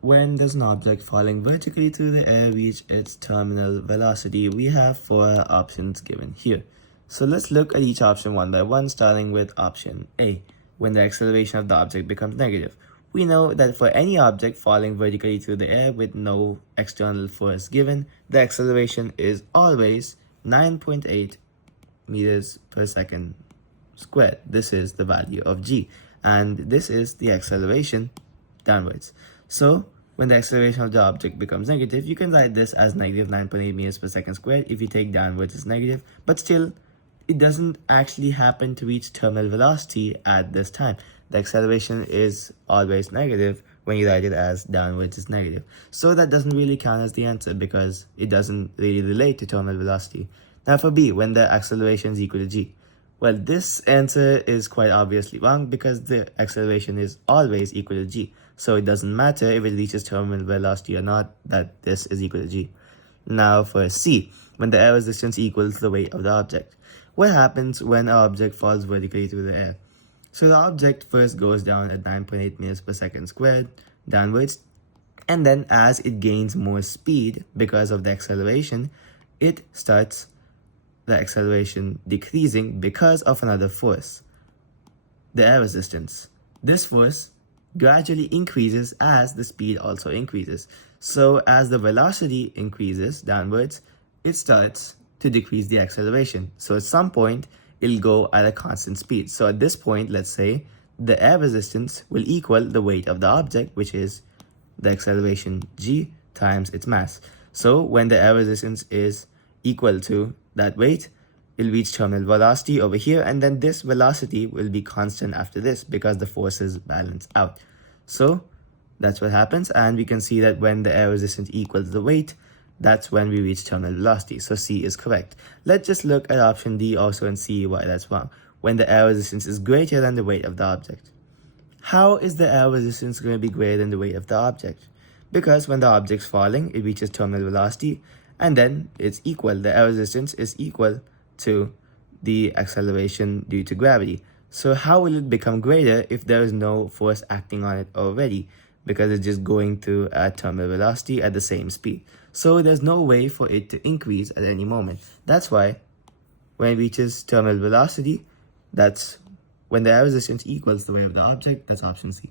when does an object falling vertically through the air reach its terminal velocity? We have 4 options given here. So let's look at each option one by one, starting with option A, when the acceleration of the object becomes negative. We know that for any object falling vertically through the air with no external force given, the acceleration is always 9.8 meters per second squared. This is the value of g, and this is the acceleration downwards. So when the acceleration of the object becomes negative, you can write this as negative 9.8 meters per second squared if you take downwards as negative, but still it doesn't actually happen to reach terminal velocity at this time. The acceleration is always negative when you write it as downwards is negative. So that doesn't really count as the answer because it doesn't really relate to terminal velocity. Now for B, when the acceleration is equal to g. Well, this answer is quite obviously wrong because the acceleration is always equal to g. So it doesn't matter if it reaches terminal velocity or not, that this is equal to g. Now for C, when the air resistance equals the weight of the object. What happens when an object falls vertically through the air? So the object first goes down at 9.8 meters per second squared, downwards, and then as it gains more speed because of the acceleration, it starts the acceleration decreasing because of another force, the air resistance. This force gradually increases as the speed also increases. So as the velocity increases downwards, it starts to decrease the acceleration. So at some point, it'll go at a constant speed. So at this point, let's say the air resistance will equal the weight of the object, which is the acceleration g times its mass. So when the air resistance is equal to that weight, it'll reach terminal velocity over here, and then this velocity will be constant after this because the forces balance out. So that's what happens, and we can see that when the air resistance equals the weight, that's when we reach terminal velocity. So C is correct. Let's just look at option D also and see why that's wrong. When the air resistance is greater than the weight of the object. How is the air resistance going to be greater than the weight of the object? Because when the object's falling, it reaches terminal velocity, and then it's equal. The air resistance is equal to the acceleration due to gravity. So how will it become greater if there is no force acting on it already? Because it's just going through at terminal velocity at the same speed. So there's no way for it to increase at any moment. That's why when it reaches terminal velocity, that's when the air resistance equals the weight of the object. That's option C.